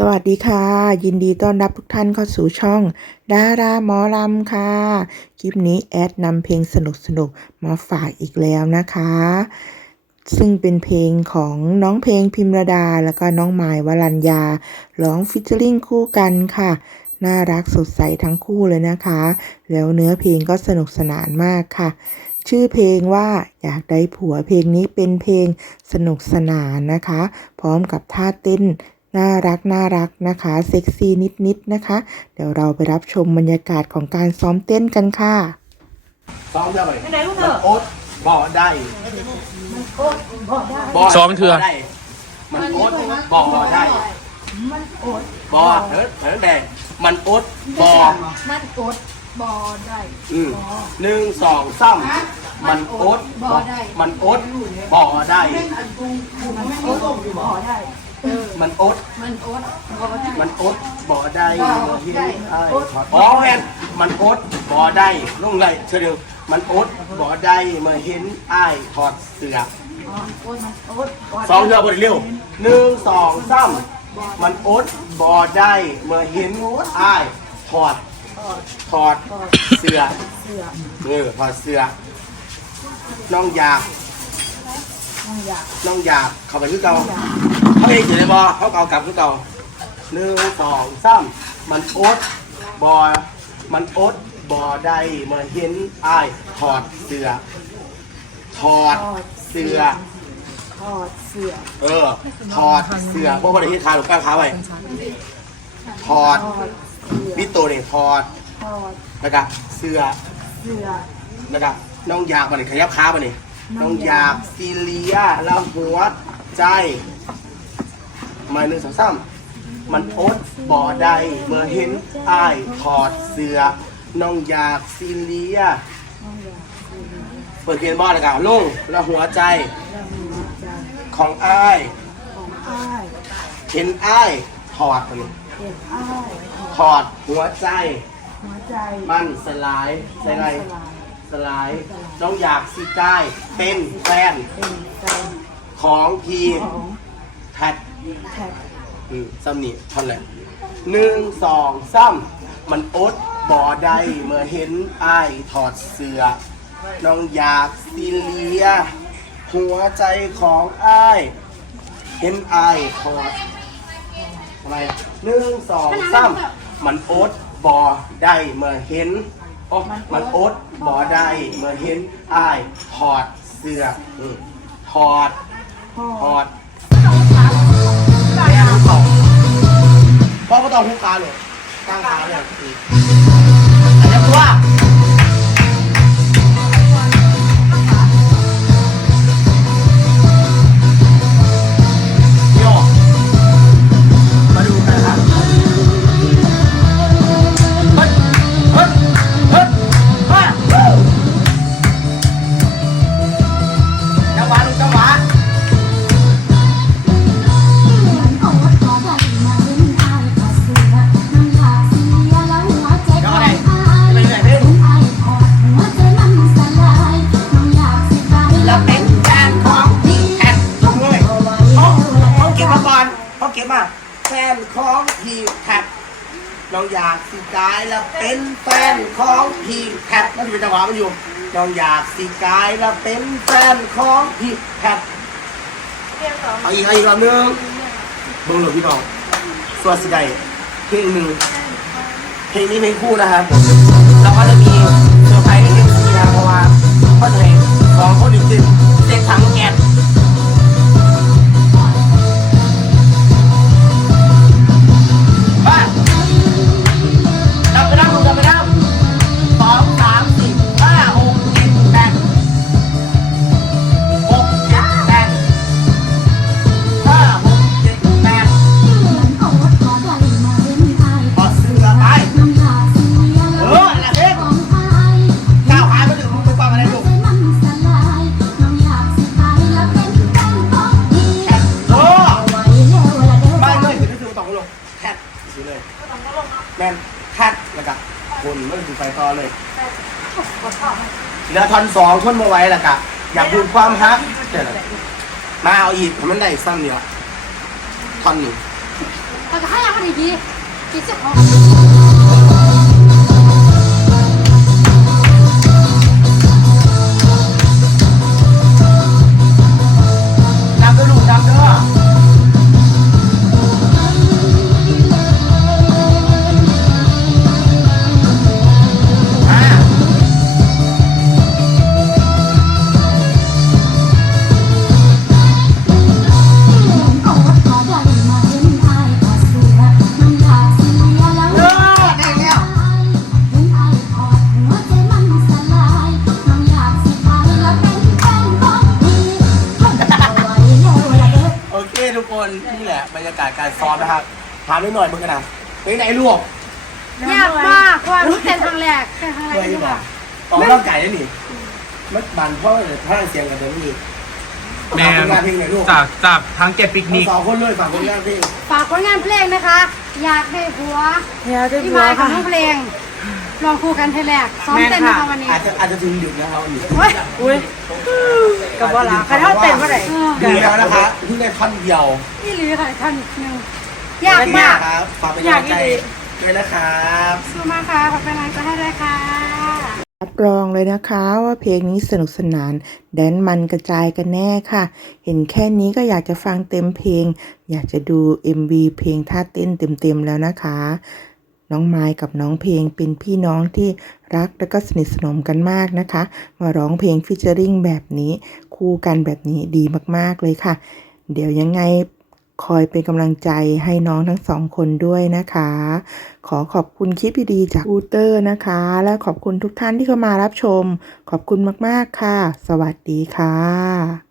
สวัสดีค่ะ ยินดีต้อนรับทุกท่านเข้าสู่ช่อง ดาราหมอลำค่ะ คลิปนี้แอดนำเพลงสนุกๆมาฝากอีกแล้วนะคะ ซึ่งเป็นเพลงของน้องเพลงพิมรดา แล้วก็น้องไม้วรัญญาร้องฟิชเชอริงคู่กันค่ะ น่ารักสดใสทั้งคู่เลยนะคะ แล้วเนื้อเพลงก็สนุกสนานมากค่ะ ชื่อเพลงว่าอยากได้ผัวเพลงนี้เป็นเพลงสนุกสนานนะคะ พร้อมกับท่าเต้น น่ารักน่ารักนะคะเซ็กซี่นิดๆนะคะ เดี๋ยวเราไปรับชมบรรยากาศของการซ้อมเต้นกันค่ะ ซ้อมได้ไหมไปไหนลูกเถมันอะ โอ๊ตบ่อได้โอ๊ตบอกได้บ่ซ้อมเถอะได้มันโอ๊ตบ่อได้มันโอ๊ตบ่อเถิดเถิดแดงมันโอ๊ตบ่อมันโอ๊ตบอได้อืมหนึ่งสองสามมันโอ๊ตบ่ได้มันโอ๊ตบ่อได้ มันโอ๊ตบอได้เออ มันโอ๊ตมันโอ๊ตบอได้มันโอ๊ตบ่อได้บ่อเฮียได้ไอ้โอ๊ตอ๋อแม่นมันโอ๊ตบ่อได้ลุงไรเชื่อเดียวมันโอ๊ตบ่อได้เมื่อเห็นไอ้ายถอดเสื้ออ๋อโอ๊ตมันโอ๊ตบอสองเดือนบริเร็วหนึ่งสองสามมันโอ๊ตบอได้เมื่อเห็นอ้ายถอดถอดเสื้อเสือเออถอดเสื้อน้องอยากมันอยากน้องอยากเข้าไปคือเก่า เขาเองอยู่ในบอเขาเก่ากลับคือเก่าหนึ่งสองสามมันโอ๊ตบอมันโอ๊ตบอได้เมื่อเห็นอ้ายถอดเสื้อถอดเสื้อถอดเสือเออถอดเสื้อเพราะว่าได้ที่ทาหรือแป้งขาไว้ถอดถอดเสือวิโตเนี่ยถอดถอดแล้วก็เสื้อเสือแล้วก็น้องอยากมาเนี่ยขยับขามาเนี่ยน้องอยากซีเลียแล้วหัวใจ มาหนึ่งสองสามมันอ๊ตบ่อได้เมื่อเห็นอ้ายถอดเสื้อน้องอยากซีเลียเปิดเขียนบอลแล้วก็ลงแล้วหัวใจของอ้ายของอ้ายเห็นอ้ายถอดมาเนี่ยเห็นอ้ายถอดหัวใจ มันสลายใส่ไรสลายสลายน้องอยากสิกายเป็นแฟนของพีแพท แท็กอืมซ้ำนี่ท่อนแหละหนึ่งสองสามมันอดบ่อได้เมื่อเห็นอ้ายถอดเสื้อน้องอยากสิเลีย หัวใจของอ้าย เห็นอ้ายถอดอะไรหนึ่งสองสามมันอดบ่อได้เมื่อเห็นโอ้มันอดบ่อได้เมื่อเห็นอ้ายถอดเสื้ออืมถอดพ่อถอด เพราะก็ต้องหุกขาเลยตั้งขาเลยอันนี้คือว่า เขาเก็บมาแฟนของพี่แพทน้องอยากสิกายแล้วเป็นแฟนของพี่แพทนั่นเป็นจังหวะมันอยู่น้องอยากสิกายแล้วเป็นแฟนของพี่แพทเอาอีกเอาอีกรอบหนึงเบิ่งหลบพี่น้องสวัสดีเพลงหนึ่งเพลงนี้เพลงคู่นะครับเราก็จะมี เลยแมนแคทแล้วก็คนไม่ถึงไฟต่อเลยเหลือท่อนสองทนมาไว้แล้วก็อยากดูความฮักมาเอาอีกให้มันได้ซ้ำเดียวท่อนหนึ่งแต่ก็ให้ยังไม่ดีกินเสร็จของ กาศการซ้อมนะครับถามนิดหน่อยมึงกันนะเป็นไหนลูกยากมากเพราะว่ารู้เป็นครั้งแรกเป็นครั้งแรเคกยที่ป่ะแบบออกกำลังกายได้หนิมันบันเพราะว่าพลังเสียงกันเดี๋ยวนี้แม่ฝากผลงานเพลงหน่อยลูกจากจากทั้งเจ็ดปิกทั้นิงกสองคนเลยฝากผลงานเพลงฝากผลงานเพลงนะคะ อยากได้ผัวอย่าได้ที่บัวมากับค่ะน้องเพลง ลองคู่กันเพลงแรกซ้อมเต้นนะคะวันนี้อาจจะอาจจะถึงดึกนะครับวันนี้เฮ้ยอุ้ยกับว่าละใครเท่าเต้นเมื่อไหร่เออดีแล้วนะคะเพิ่งได้ท่อนเดียวนี่หรือค่ะท่านหนึ่งยากมากครับฝากเป็นกำลังใจด้วยนะครับสู้มากค่ะขอบคุณกำลังใจให้ด้วยค่ะรับรองเลยนะคะว่าเพลงนี้สนุกสนาน แดนมันกระจายกันแน่ค่ะ เห็นแค่นี้ก็อยากจะฟังเต็มเพลง อยากจะดู MV เพลงท่าเต้นเต็มๆแล้วนะคะ น้องไม้กับน้องเพลงเป็นพี่น้องที่รักและก็สนิทสนมกันมากนะคะ มาร้องเพลงฟิชเจอริงแบบนี้คู่กันแบบนี้ดีมากๆเลยค่ะ เดี๋ยวยังไงคอยเป็นกำลังใจให้น้องทั้งสองคนด้วยนะคะ ขอขอบคุณคลิปดีๆจากอูเตอร์นะคะ และขอบคุณทุกท่านที่เข้ามารับชม ขอบคุณมากๆค่ะ สวัสดีค่ะ